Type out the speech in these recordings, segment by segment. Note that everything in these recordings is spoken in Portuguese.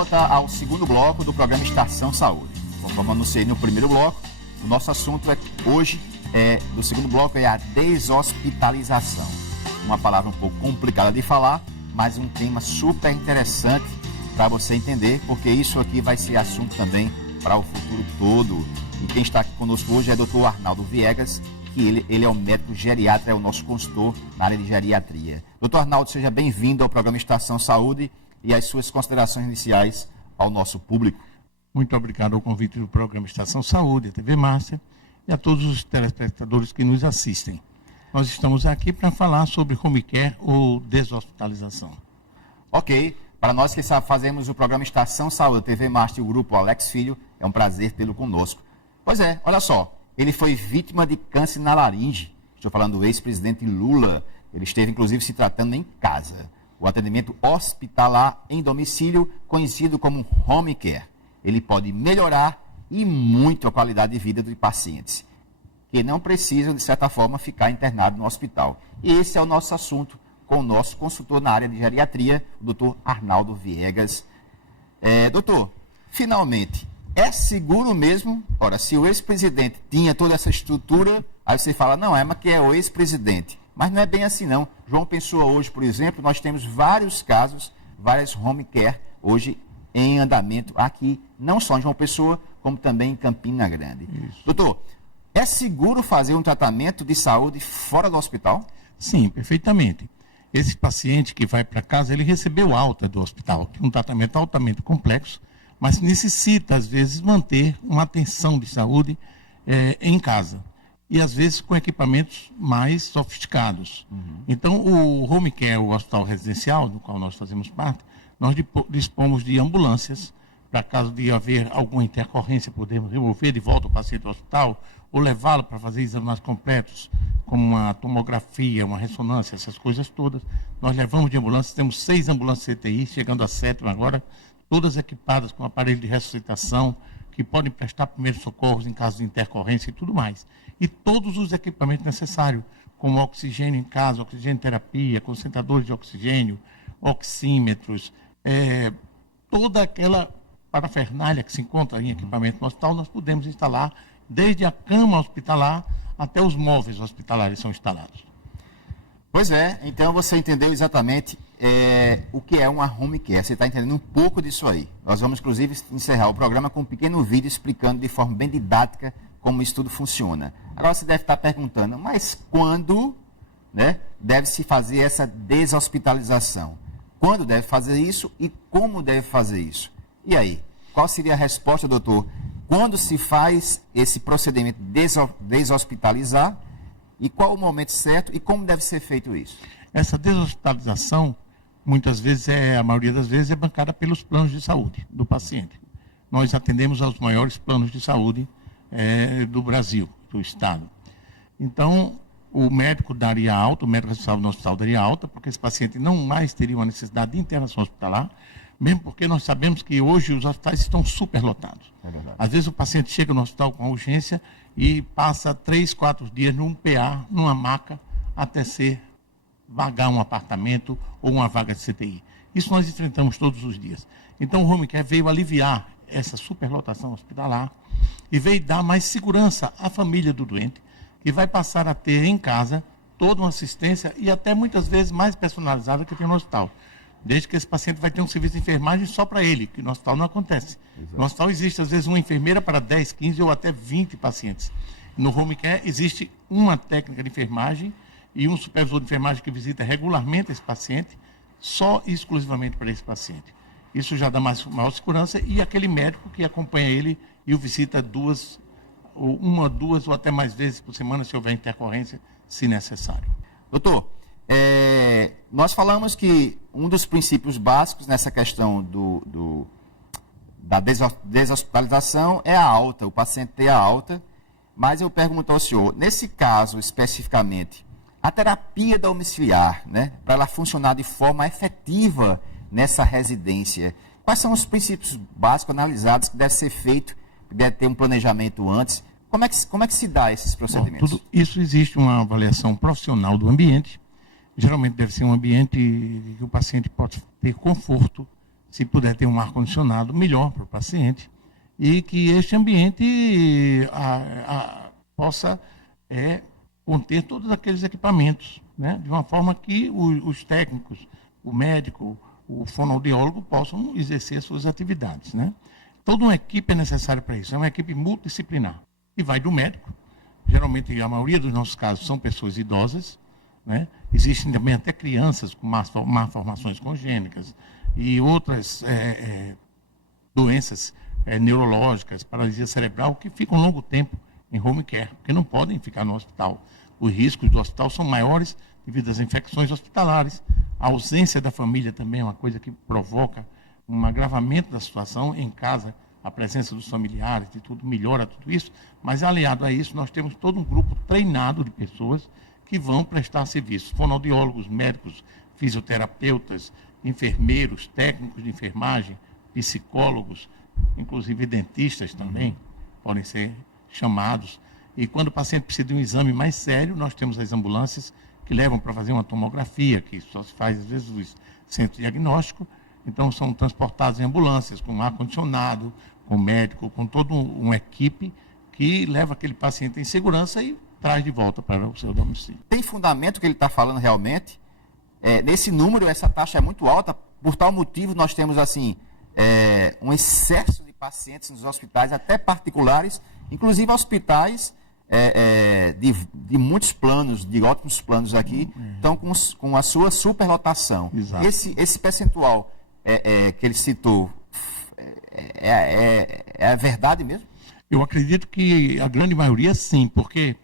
volta ao segundo bloco do programa Estação Saúde. Como anunciei no primeiro bloco, o nosso assunto hoje do segundo bloco é a deshospitalização. Uma palavra um pouco complicada de falar, mas um tema super interessante para você entender, porque isso aqui vai ser assunto também para o futuro todo. E quem está aqui conosco hoje é o Dr. Arnaldo Viegas, que ele é um médico geriatra, é o nosso consultor na área de geriatria. Dr. Arnaldo, seja bem-vindo ao programa Estação Saúde e as suas considerações iniciais ao nosso público. Muito obrigado ao convite do programa Estação Saúde, a TV Márcia, e a todos os telespectadores que nos assistem. Nós estamos aqui para falar sobre home care ou deshospitalização. Ok. Para nós que fazemos o programa Estação Saúde, a TV Márcia e o grupo Alex Filho, é um prazer tê-lo conosco. Pois é, olha só, ele foi vítima de câncer na laringe. Estou falando do ex-presidente Lula. Ele esteve, inclusive, se tratando em casa. O atendimento hospitalar em domicílio, conhecido como home care. Ele pode melhorar e muito a qualidade de vida dos pacientes, que não precisam, de certa forma, ficar internados no hospital. E esse é o nosso assunto com o nosso consultor na área de geriatria, o Dr. Arnaldo Viegas. Doutor, finalmente, é seguro mesmo? Ora, se o ex-presidente tinha toda essa estrutura, aí você fala, não, mas que é o ex-presidente. Mas não é bem assim, não. João Pessoa hoje, por exemplo, nós temos vários casos, várias home care hoje em andamento aqui, não só em João Pessoa, como também em Campina Grande. Isso. Doutor, é seguro fazer um tratamento de saúde fora do hospital? Sim, perfeitamente. Esse paciente que vai para casa, ele recebeu alta do hospital, que é um tratamento altamente complexo, mas necessita, às vezes, manter uma atenção de saúde em casa. E, às vezes, com equipamentos mais sofisticados. Uhum. Então, o home care, o hospital residencial, do qual nós fazemos parte, nós dispomos de ambulâncias, para caso de haver alguma intercorrência, podemos remover de volta o paciente ao hospital, ou levá-lo para fazer exames mais completos, como uma tomografia, uma ressonância, essas coisas todas. Nós levamos de ambulâncias, temos 6 ambulâncias CTI, chegando à 7ª agora, todas equipadas com aparelho de ressuscitação, que podem prestar primeiros socorros em caso de intercorrência e tudo mais. E todos os equipamentos necessários, como oxigênio em casa, oxigênio terapia, concentradores de oxigênio, oxímetros, toda aquela parafernália que se encontra em equipamento no hospital, nós podemos instalar, desde a cama hospitalar até os móveis hospitalares são instalados. Pois é, então você entendeu exatamente o que é uma home care. Você está entendendo um pouco disso aí. Nós vamos, inclusive, encerrar o programa com um pequeno vídeo explicando de forma bem didática como isso tudo funciona. Agora você deve estar perguntando, mas quando, né, deve-se fazer essa deshospitalização? Quando deve fazer isso e como deve fazer isso? E aí, qual seria a resposta, doutor? Quando se faz esse procedimento de deshospitalizar e qual o momento certo e como deve ser feito isso? Essa deshospitalização, muitas vezes, a maioria das vezes, é bancada pelos planos de saúde do paciente. Nós atendemos aos maiores planos de saúde do Brasil, do Estado. Então, o médico daria alta, o médico responsável no hospital daria alta, porque esse paciente não mais teria uma necessidade de internação hospitalar, mesmo porque nós sabemos que hoje os hospitais estão superlotados. Às vezes o paciente chega no hospital com urgência e passa 3, 4 dias num PA, numa maca, até ser vagar um apartamento ou uma vaga de CTI. Isso nós enfrentamos todos os dias. Então o home care veio aliviar essa superlotação hospitalar e veio dar mais segurança à família do doente, que vai passar a ter em casa toda uma assistência e até muitas vezes mais personalizada que tem no hospital. Desde que esse paciente vai ter um serviço de enfermagem só para ele, que no hospital não acontece. Exato. No hospital existe, às vezes, uma enfermeira para 10, 15 ou até 20 pacientes. No home care existe uma técnica de enfermagem e um supervisor de enfermagem que visita regularmente esse paciente, só e exclusivamente para esse paciente. Isso já dá maior segurança e aquele médico que acompanha ele e o visita uma, duas ou até mais vezes por semana, se houver intercorrência, se necessário. Doutor, nós falamos que um dos princípios básicos nessa questão da deshospitalização é a alta, o paciente ter a alta, mas eu pergunto ao senhor, nesse caso especificamente, a terapia domiciliar, né, para ela funcionar de forma efetiva nessa residência, quais são os princípios básicos analisados que deve ser feito, que deve ter um planejamento antes? Como é que se dá esses procedimentos? Tudo isso existe uma avaliação profissional do ambiente. Geralmente deve ser um ambiente que o paciente pode ter conforto, se puder ter um ar-condicionado, melhor para o paciente, e que este ambiente possa conter todos aqueles equipamentos, né, de uma forma que os técnicos, o médico, o fonoaudiólogo possam exercer suas atividades, né? Toda uma equipe é necessária para isso, é uma equipe multidisciplinar, que vai do médico, geralmente a maioria dos nossos casos são pessoas idosas, né? Existem também até crianças com malformações congênitas e outras doenças neurológicas, paralisia cerebral, que ficam um longo tempo em home care, porque não podem ficar no hospital. Os riscos do hospital são maiores devido às infecções hospitalares. A ausência da família também é uma coisa que provoca um agravamento da situação. Em casa, a presença dos familiares, de tudo, melhora tudo isso, mas aliado a isso, nós temos todo um grupo treinado de pessoas que vão prestar serviços, fonoaudiólogos, médicos, fisioterapeutas, enfermeiros, técnicos de enfermagem, psicólogos, inclusive dentistas também podem ser chamados. E quando o paciente precisa de um exame mais sério, nós temos as ambulâncias que levam para fazer uma tomografia, que só se faz às vezes nos centros diagnósticos. Então são transportados em ambulâncias com ar-condicionado, com médico, com toda uma equipe que leva aquele paciente em segurança e traz de volta para o seu domicílio. Tem fundamento que ele está falando realmente? Nesse número, essa taxa é muito alta. Por tal motivo, nós temos assim um excesso de pacientes nos hospitais, até particulares, inclusive hospitais de muitos planos, de ótimos planos aqui, estão com a sua superlotação. Exato. Esse percentual que ele citou, é verdade mesmo? Eu acredito que a grande maioria sim, porque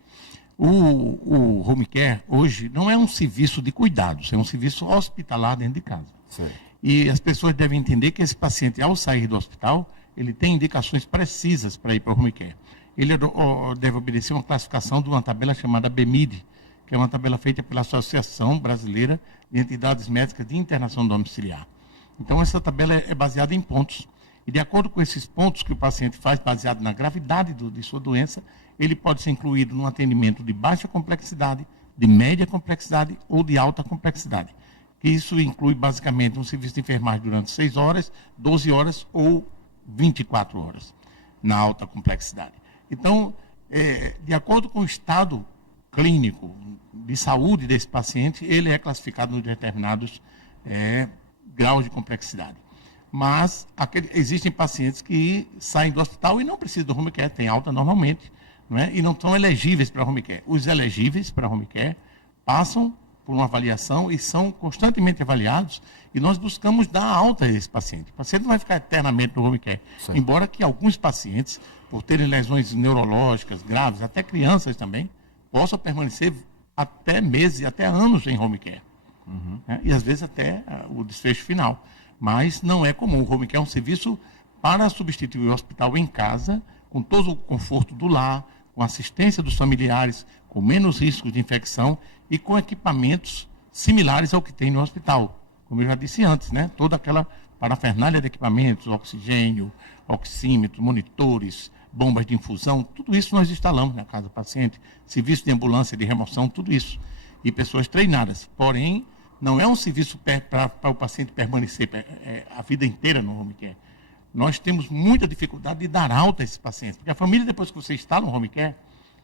o home care hoje não é um serviço de cuidados, é um serviço hospitalar dentro de casa. Sim. E as pessoas devem entender que esse paciente, ao sair do hospital, ele tem indicações precisas para ir para o home care. Ele deve obedecer uma classificação de uma tabela chamada BEMID, que é uma tabela feita pela Associação Brasileira de Entidades Médicas de Internação Domiciliar. Então, essa tabela é baseada em pontos. E, de acordo com esses pontos que o paciente faz, baseado na gravidade de sua doença, ele pode ser incluído num atendimento de baixa complexidade, de média complexidade ou de alta complexidade. Isso inclui, basicamente, um serviço de enfermagem durante 6 horas, 12 horas ou 24 horas, na alta complexidade. Então, de acordo com o estado clínico de saúde desse paciente, ele é classificado em determinados graus de complexidade. Mas existem pacientes que saem do hospital e não precisam do home care, têm alta normalmente, não é? E não são elegíveis para home care. Os elegíveis para home care passam por uma avaliação e são constantemente avaliados, e nós buscamos dar alta a esse paciente. O paciente não vai ficar eternamente no home care, Sim. embora que alguns pacientes, por terem lesões neurológicas graves, até crianças também, possam permanecer até meses, até anos em home care. Né? E às vezes até o desfecho final. Mas não é comum. O home care é um serviço para substituir o hospital em casa, com todo o conforto do lar, com assistência dos familiares, com menos riscos de infecção e com equipamentos similares ao que tem no hospital. Como eu já disse antes, né? Toda aquela parafernália de equipamentos, oxigênio, oxímetro, monitores, bombas de infusão, tudo isso nós instalamos na casa do paciente, serviço de ambulância, de remoção, tudo isso. E pessoas treinadas. Porém, não é um serviço para o paciente permanecer a vida inteira no home care. Nós temos muita dificuldade de dar alta a esses pacientes, porque a família, depois que você está no home care,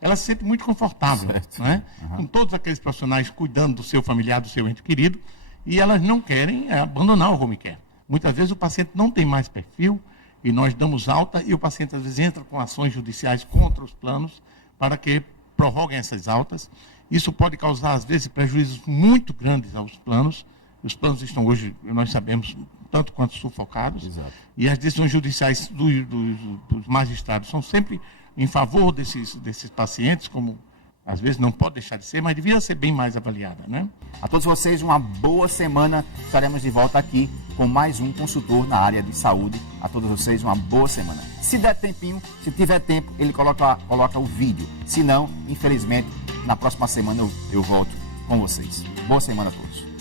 ela se sente muito confortável, não é? Com todos aqueles profissionais cuidando do seu familiar, do seu ente querido, e elas não querem abandonar o home care. Muitas vezes o paciente não tem mais perfil, e nós damos alta, e o paciente às vezes entra com ações judiciais contra os planos, para que prorroguem essas altas. Isso pode causar, às vezes, prejuízos muito grandes aos planos. Os planos estão hoje, nós sabemos, tanto quanto sufocados. Exato. E as decisões judiciais dos magistrados são sempre em favor desses pacientes, como às vezes não pode deixar de ser, mas devia ser bem mais avaliada, né? A todos vocês, uma boa semana. Estaremos de volta aqui com mais um consultor na área de saúde. A todos vocês, uma boa semana. Se der tempinho, se tiver tempo, ele coloca o vídeo. Se não, infelizmente, na próxima semana eu volto com vocês. Boa semana a todos.